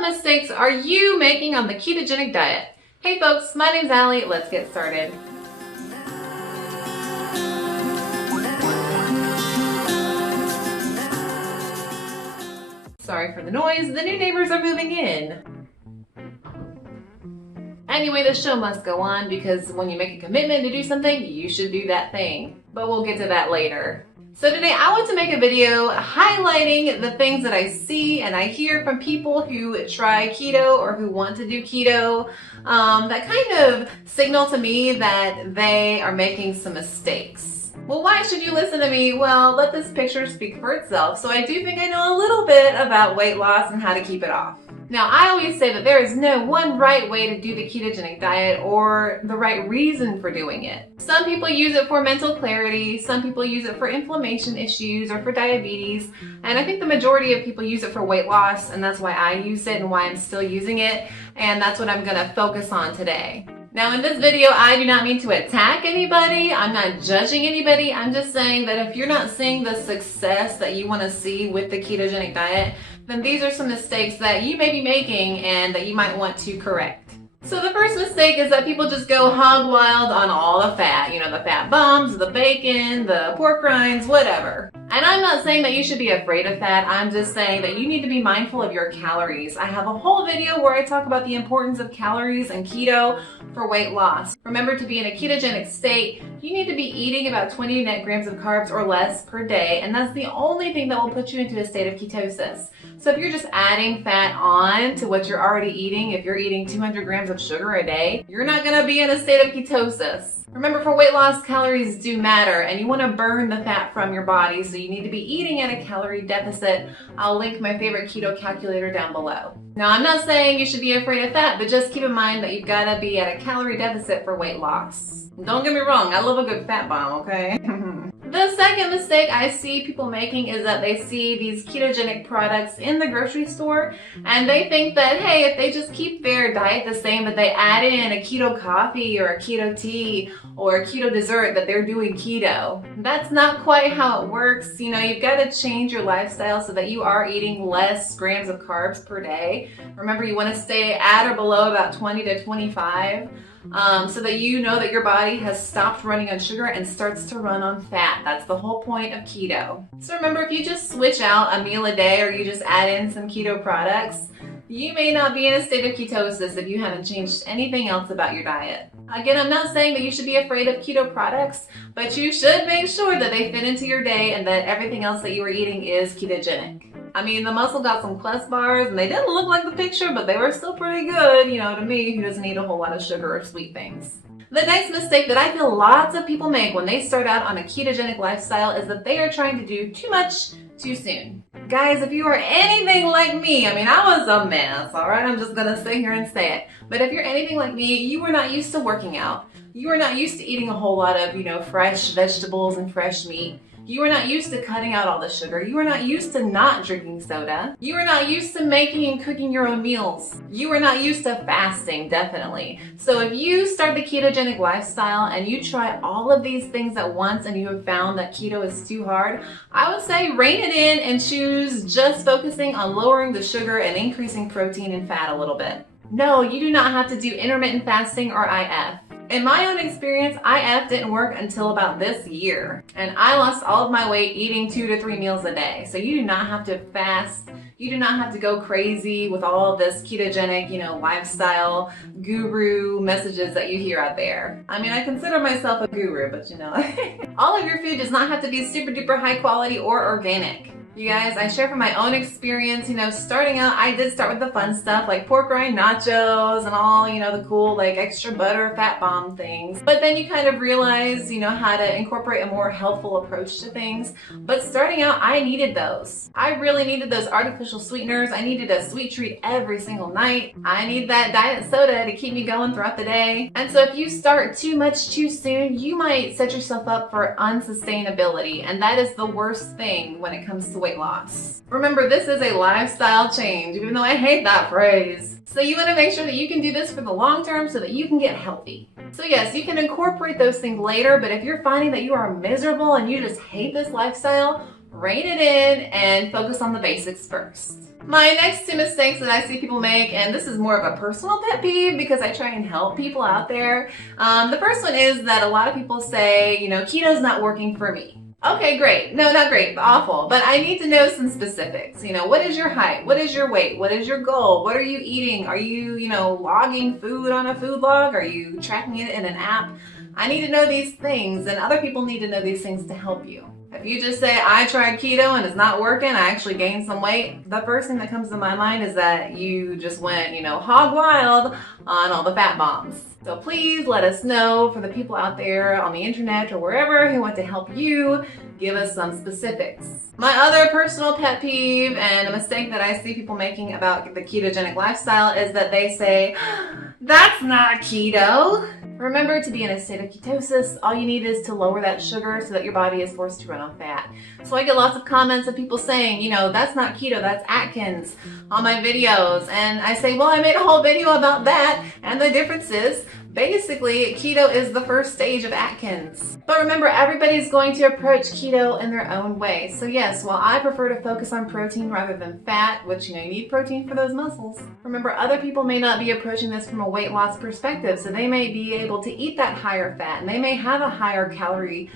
What mistakes are you making on the ketogenic diet? Hey folks, my name's Allie. Let's get started. Sorry for the noise, the new neighbors are moving in. Anyway, the show must go on because when you make a commitment to do something, you should do that thing. But we'll get to that later. So today I want to make a video highlighting the things that I see and I hear from people who try keto or who want to do keto that kind of signal to me that they are making some mistakes. Well, why should you listen to me? Well, let this picture speak for itself. So I do think I know a little bit about weight loss and how to keep it off. Now, I always say that there is no one right way to do the ketogenic diet or the right reason for doing it. Some people use it for mental clarity, some people use it for inflammation issues or for diabetes, and I think the majority of people use it for weight loss, and that's why I use it and why I'm still using it, and that's what I'm going to focus on today. Now in this video, I do not mean to attack anybody, I'm not judging anybody, I'm just saying that if you're not seeing the success that you want to see with the ketogenic diet, then these are some mistakes that you may be making and that you might want to correct. So the first mistake is that people just go hog wild on all the fat, the fat bombs, the bacon, the pork rinds, whatever. And I'm not saying that you should be afraid of fat, I'm just saying that you need to be mindful of your calories. I have a whole video where I talk about the importance of calories and keto for weight loss. Remember, to be in a ketogenic state, you need to be eating about 20 net grams of carbs or less per day, and that's the only thing that will put you into a state of ketosis. So if you're just adding fat on to what you're already eating, if you're eating 200 grams of sugar a day, you're not going to be in a state of ketosis. Remember, for weight loss, calories do matter, and you want to burn the fat from your body, so you need to be eating at a calorie deficit. I'll link my favorite keto calculator down below. Now, I'm not saying you should be afraid of fat, but just keep in mind that you've got to be at a calorie deficit for weight loss. Don't get me wrong, I love a good fat bomb, okay? The second mistake I see people making is that they see these ketogenic products in the grocery store and they think that, hey, if they just keep their diet the same, but they add in a keto coffee or a keto tea or a keto dessert, that they're doing keto. That's not quite how it works. You've got to change your lifestyle so that you are eating less grams of carbs per day. Remember, you want to stay at or below about 20 to 25. So that you know that your body has stopped running on sugar and starts to run on fat. That's the whole point of keto. So remember, if you just switch out a meal a day or you just add in some keto products, you may not be in a state of ketosis if you haven't changed anything else about your diet. Again, I'm not saying that you should be afraid of keto products, but you should make sure that they fit into your day and that everything else that you are eating is ketogenic. I mean, the Muscle got some Quest bars and they didn't look like the picture, but they were still pretty good, to me who doesn't eat a whole lot of sugar or sweet things. The next mistake that I feel lots of people make when they start out on a ketogenic lifestyle is that they are trying to do too much too soon. Guys, if you are anything like me, I was a mess, alright? I'm just gonna sit here and say it. But if you're anything like me, you were not used to working out. You were not used to eating a whole lot of, fresh vegetables and fresh meat. You were not used to cutting out all the sugar. You were not used to not drinking soda. You were not used to making and cooking your own meals. You were not used to fasting, definitely. So if you start the ketogenic lifestyle and you try all of these things at once and you have found that keto is too hard, I would say rein it in and choose just focusing on lowering the sugar and increasing protein and fat a little bit. No, you do not have to do intermittent fasting or IF. In my own experience, IF didn't work until about this year, and I lost all of my weight eating 2 to 3 meals a day. So you do not have to fast. You do not have to go crazy with all of this ketogenic, lifestyle guru messages that you hear out there. I consider myself a guru, but all of your food does not have to be super duper high quality or organic. You guys, I share from my own experience, starting out, I did start with the fun stuff like pork rind nachos and all, the cool extra butter, fat bomb things. But then you kind of realize, how to incorporate a more healthful approach to things. But starting out, I needed those. I really needed those artificial sweeteners. I needed a sweet treat every single night. I need that diet soda to keep me going throughout the day. And so if you start too much too soon, you might set yourself up for unsustainability. And that is the worst thing when it comes to weight loss. Remember, this is a lifestyle change, even though I hate that phrase. So you want to make sure that you can do this for the long term so that you can get healthy. So yes, you can incorporate those things later, but if you're finding that you are miserable and you just hate this lifestyle, rein it in and focus on the basics first. My next two mistakes that I see people make, and this is more of a personal pet peeve because I try and help people out there. The first one is that a lot of people say, keto's not working for me. Okay, great. No, not great, but awful. But I need to know some specifics. What is your height? What is your weight? What is your goal? What are you eating? Are you, logging food on a food log? Are you tracking it in an app? I need to know these things, and other people need to know these things to help you. If you just say, I tried keto and it's not working, I actually gained some weight, the first thing that comes to my mind is that you just went, hog wild on all the fat bombs. So please let us know, for the people out there on the internet or wherever who want to help you, give us some specifics. My other personal pet peeve and a mistake that I see people making about the ketogenic lifestyle is that they say, that's not keto. Remember, to be in a state of ketosis, all you need is to lower that sugar so that your body is forced to run on fat. So I get lots of comments of people saying, that's not keto, that's Atkins on my videos. And I say, well, I made a whole video about that, and the difference is, basically, keto is the first stage of Atkins. But remember, everybody's going to approach keto in their own way. So yes, while I prefer to focus on protein rather than fat, which you need protein for those muscles, remember other people may not be approaching this from a weight loss perspective. So they may be able to eat that higher fat and they may have a higher calorie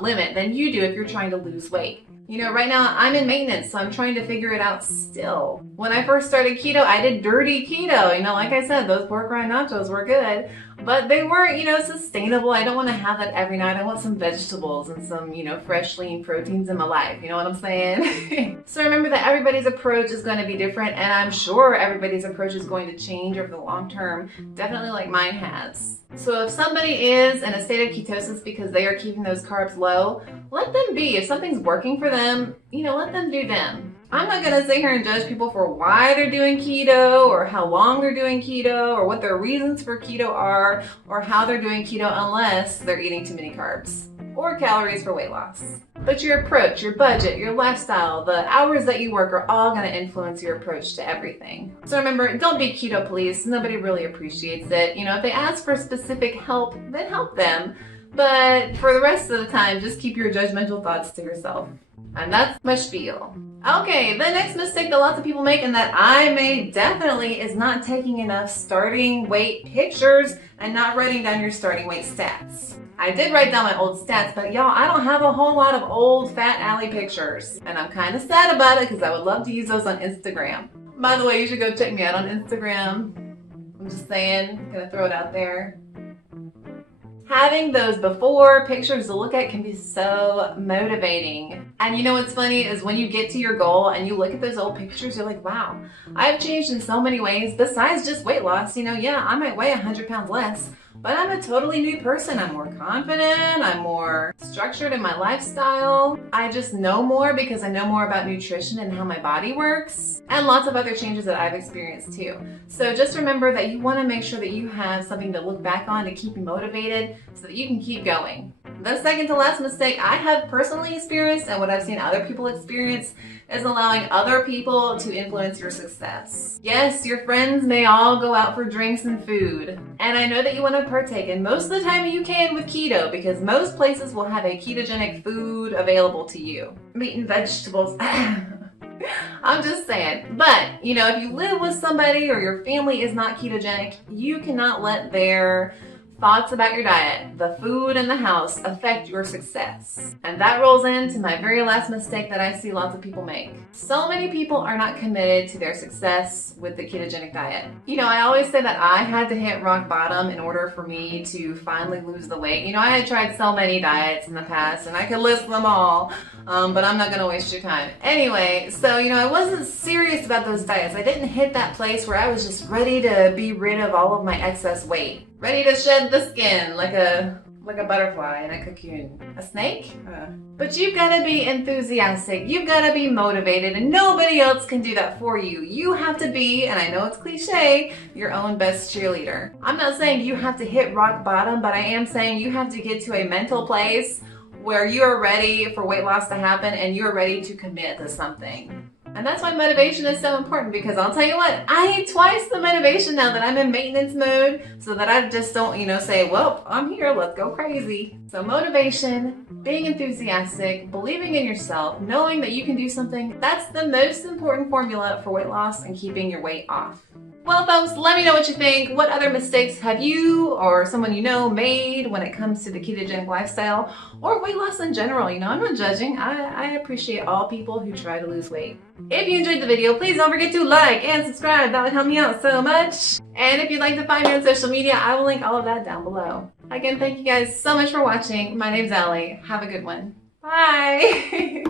limit than you do if you're trying to lose weight. Right now I'm in maintenance, so I'm trying to figure it out still. When I first started keto, I did dirty keto. Like I said, those pork rind nachos were good, but they weren't, sustainable. I don't want to have that every night. I want some vegetables and some, fresh, lean proteins in my life. You know what I'm saying? So remember that everybody's approach is going to be different, and I'm sure everybody's approach is going to change over the long term, definitely like mine has. So if somebody is in a state of ketosis because they are keeping those carbs low, let them be. If something's working for them, let them do them. I'm not going to sit here and judge people for why they're doing keto or how long they're doing keto or what their reasons for keto are or how they're doing keto unless they're eating too many carbs or calories for weight loss. But your approach, your budget, your lifestyle, the hours that you work are all going to influence your approach to everything. So remember, don't be keto police. Nobody really appreciates it. If they ask for specific help, then help them. But for the rest of the time, just keep your judgmental thoughts to yourself. And that's my spiel. Okay, the next mistake that lots of people make, and that I made definitely, is not taking enough starting weight pictures and not writing down your starting weight stats. I did write down my old stats, but y'all, I don't have a whole lot of old Fat Alley pictures. And I'm kind of sad about it because I would love to use those on Instagram. By the way, you should go check me out on Instagram. I'm just saying, gonna throw it out there. Having those before pictures to look at can be so motivating. And what's funny is when you get to your goal and you look at those old pictures, you're like, wow, I've changed in so many ways besides just weight loss. Yeah, I might weigh 100 pounds less, but I'm a totally new person. I'm more confident. I'm more structured in my lifestyle. I just know more because I know more about nutrition and how my body works, and lots of other changes that I've experienced too. So just remember that you want to make sure that you have something to look back on to keep you motivated so that you can keep going. The second to last mistake I have personally experienced and what I've seen other people experience is allowing other people to influence your success. Yes, your friends may all go out for drinks and food, and I know that you want to partake, and most of the time you can with keto because most places will have a ketogenic food available to you. Meat and vegetables. I'm just saying. But, if you live with somebody or your family is not ketogenic, you cannot let their thoughts about your diet, the food in the house, affect your success. And that rolls into my very last mistake that I see lots of people make. So many people are not committed to their success with the ketogenic diet. I always say that I had to hit rock bottom in order for me to finally lose the weight. I had tried so many diets in the past and I could list them all, but I'm not going to waste your time. Anyway, so I wasn't serious about those diets. I didn't hit that place where I was just ready to be rid of all of my excess weight. Ready to shed the skin like a butterfly in a cocoon. A snake? But you've got to be enthusiastic. You've got to be motivated, and nobody else can do that for you. You have to be, and I know it's cliche, your own best cheerleader. I'm not saying you have to hit rock bottom, but I am saying you have to get to a mental place where you are ready for weight loss to happen and you're ready to commit to something. And that's why motivation is so important, because I'll tell you what, I need twice the motivation now that I'm in maintenance mode so that I just don't, say, well, I'm here, let's go crazy. So motivation, being enthusiastic, believing in yourself, knowing that you can do something, that's the most important formula for weight loss and keeping your weight off. Well, folks, let me know what you think. What other mistakes have you or someone you know made when it comes to the ketogenic lifestyle or weight loss in general? You know, I'm not judging. I appreciate all people who try to lose weight. If you enjoyed the video, please don't forget to like and subscribe. That would help me out so much. And if you'd like to find me on social media, I will link all of that down below. Again, thank you guys so much for watching. My name's Allie. Have a good one. Bye.